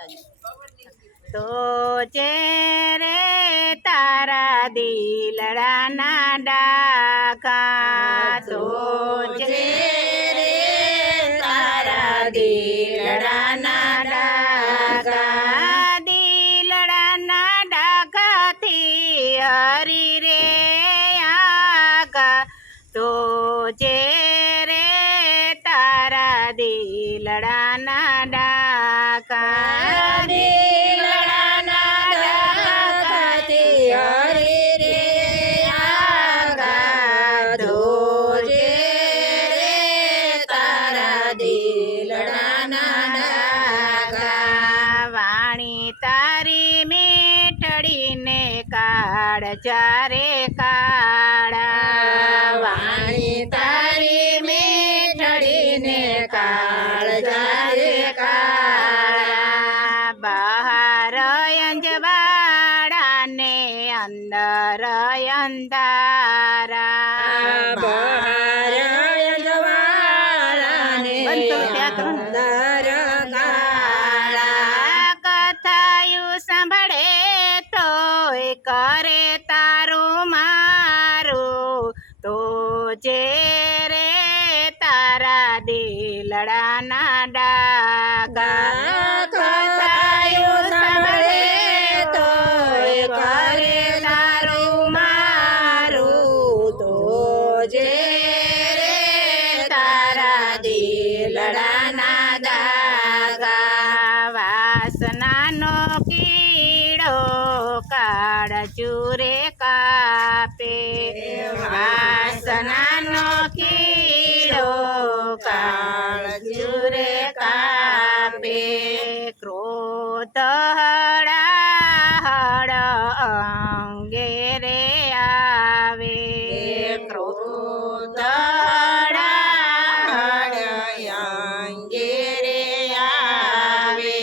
તો જે રે તારા દિલડાના ડાકા તો જે રે તારા દિલડાના ડાકા દિલડાના ડાકાથી હરી રે આગા તો જે રે તારા દિલડાના ડાકા દિલડાના ડાકાથી હરી રે આગા તો જે રે તારા દિલડાના ડાકા વાણી તારી મીઠડીને કાળ ચારે કાળા વાણી તારી મીઠડીને કાળ ચારે કાળા બહાર અંજવાળાને અંદર અંધારા બહાર અંજવાળાને અંદર કાળા કથાયું સાંભળે તોય કરે તારું મારું તો જે રે તારા દિલડાના ડાકા કથાયું સાંભળે તોય કરે તારું મારું તો જે રે તારા દિલડાના ડાકા વાસનાનો કીડો કાળ ચૂરે કાપે વાસનાનો કીડો કાળ ચૂરે કાપે ક્રોધ હળાહળ અંગે રે આવે ક્રોધ હળાહળ અંગે રે આવે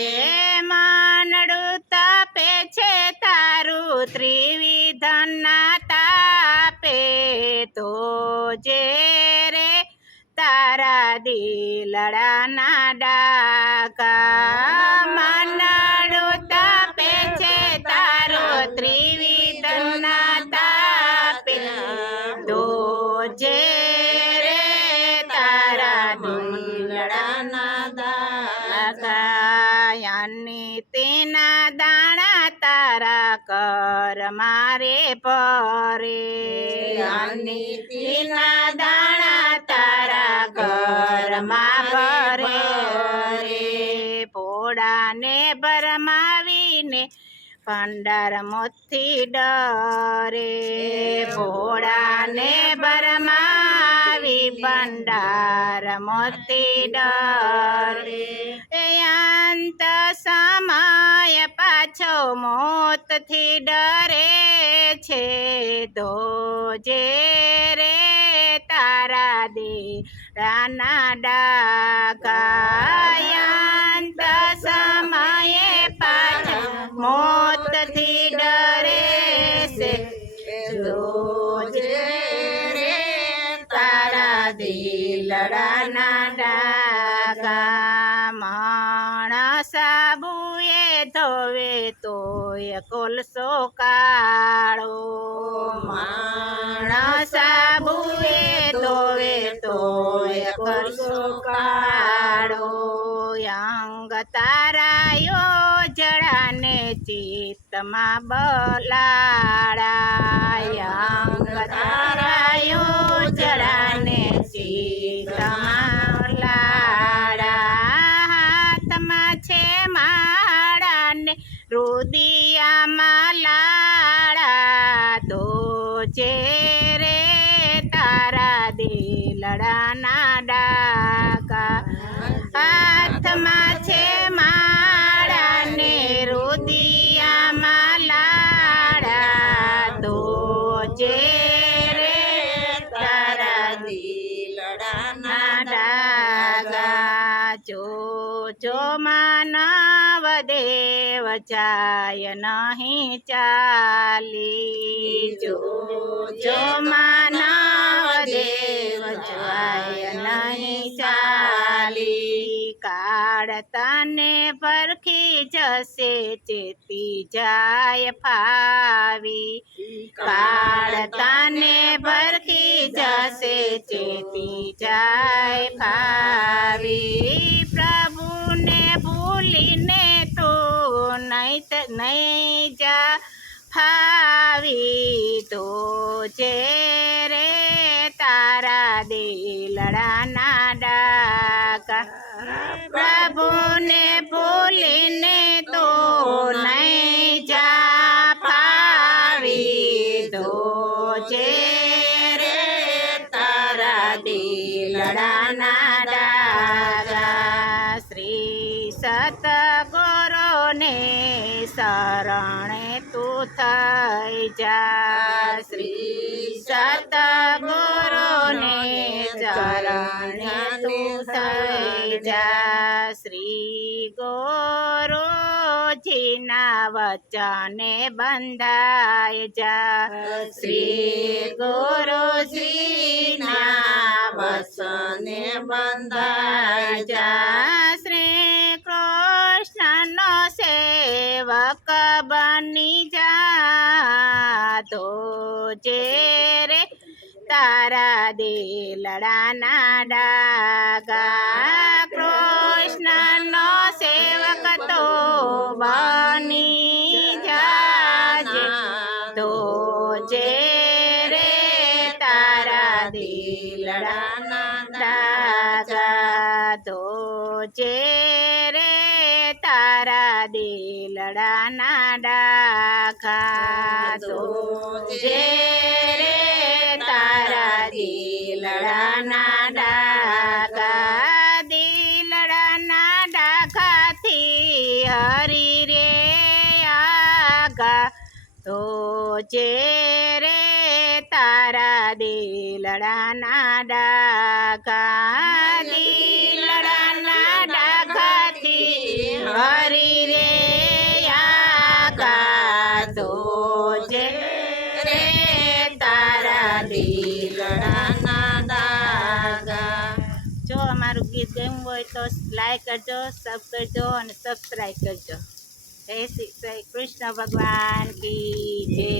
માનડું તપે છે તારું ત્રિવિધના તાપે તો જે રે તારા દિલડાના ડાકા માનડું તપે છે તારું ત્રિવિધના તાપે તો જે રે તારા દિલડાના ડાકા યાની તેના દાણા તારા કર મારે પરે યાની તેના દાણા તારા ઘરમાં ભરે પોળાને ભરમાવીને ભંડાર મોથી ડરે પોળાને ભરમાવી ભંડાર મોથી ડરે અંત સમય પાછો મોતથી ડરે છે તો જે રે તારા દિલડાના ડાકા અંત સમયે પાછો મોતથી ડરે છે તો જે રે તારા દિલડાના ડાકા માણસ સાબુએ ધોવે તોય કોલસો કાળો માણસ સાબુએ ધોવે તોય કોલસો કાળો અંગ તારા યોજડાને ચિત્તમાં બલાડા અંગ તારા યોજડાને ચિત્તમાં લાડા હાથમાં છે માળાને રુદિયામાં લાડા તો જે રે તારા દિલડાના ડાકા હાથમાં છે માળાને રુદિયામાં લાડા તો જે રે તારા દિલડાના ડાકા જો માનવ દેવ જાય નહીં ચાલી જો માનવ દેવ જાય નહીં ચાલી કાળ તને પરખી જશે ચેતી જાય ફાવી કાળ તને પરખી જશે ચેતી જાય ફાવી પ્રભુને ભૂલીને તું નહીં જા ફાવી તો જે રે તારા દિલડાના ડાકા પ્રભુને ભૂલીને તો નહીં જા ફાવી તો જે રે તારા દિલડાના ડાકા શ્રી સતગુરુને શરણે તું થઈ જા શ્રી સતગુરુને શરણે તું થઈ જા શ્રી ગુરુજીના વચને બંધાય જા શ્રી ગુરુજીના વચને બંધાય જા શ્રી કૃષ્ણનો સેવક બની જા તો જે રે તારા દિલડાના ડાગા કૃષ્ણનો સેવક તો બની જાજે તો જે રે તારા દિલડાના ડાગા તો જે રે તારા દિલડાના ડાખા તો જે રે તારા દિલડાના ડાખા દિલડાના ડાખાથી હરી રે આગા તો જે રે તારા દિલડાના ડાખા દિલડાના ડાખાથી હરી રે આગા તો જે રે તારા દિલડાના ડાગા જો અમારું ગીત ગમ્યું હોય તો લાઈક કરજો સબ કરજો અને સબસ્ક્રાઈબ કરજો જય શ્રી કૃષ્ણ ભગવાન કી જય